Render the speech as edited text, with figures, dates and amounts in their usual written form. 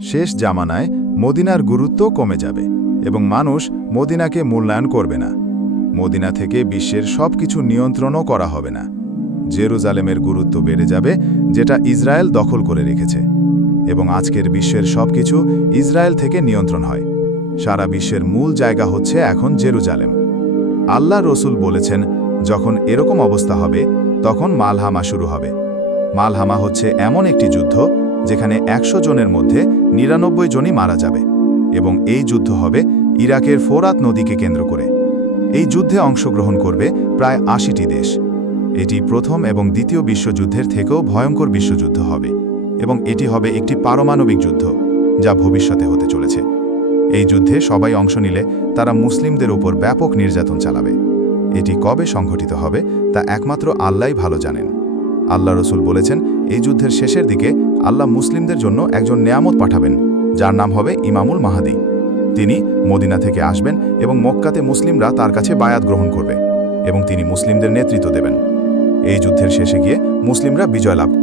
শেষ জামানায় মদিনার গুরুত্ব কমে যাবে এবং মানুষ মদিনাকে মূল্যায়ন করবে না। মদিনা থেকে বিশ্বের সবকিছু নিয়ন্ত্রণও করা হবে না। জেরুজালেমের গুরুত্ব বেড়ে যাবে, যেটা ইসরায়েল দখল করে রেখেছে, এবং আজকের বিশ্বের সবকিছু ইসরায়েল থেকে নিয়ন্ত্রণ হয়। সারা বিশ্বের মূল জায়গা হচ্ছে এখন জেরুজালেম। আল্লাহ রসুল বলেছেন, যখন এরকম অবস্থা হবে তখন মালহামা শুরু হবে। মালহামা হচ্ছে এমন একটি যুদ্ধ যেখানে 100 জনের মধ্যে 99 জনই মারা যাবে, এবং এই যুদ্ধ হবে ইরাকের ফোরাত নদীকে কেন্দ্র করে। এই যুদ্ধে অংশগ্রহণ করবে প্রায় 80টি দেশ। এটি প্রথম এবং দ্বিতীয় বিশ্বযুদ্ধের থেকেও ভয়ঙ্কর বিশ্বযুদ্ধ হবে, এবং এটি হবে একটি পারমাণবিক যুদ্ধ যা ভবিষ্যতে হতে চলেছে। এই যুদ্ধে সবাই অংশ নিলে তারা মুসলিমদের উপর ব্যাপক নির্যাতন চালাবে। এটি কবে সংঘটিত হবে তা একমাত্র আল্লাহই ভালো জানেন। আল্লাহ রসুল বলেছেন, এই যুদ্ধের শেষের দিকে আল্লাহ মুসলিমদের জন্য একজন নেয়ামত পাঠাবেন, যার নাম হবে ইমামুল মাহাদি। তিনি মদিনা থেকে আসবেন এবং মক্কাতে মুসলিমরা তার কাছে বায়াত গ্রহণ করবে, এবং তিনি মুসলিমদের নেতৃত্ব দেবেন। এই যুদ্ধের শেষে গিয়ে মুসলিমরা বিজয় লাভ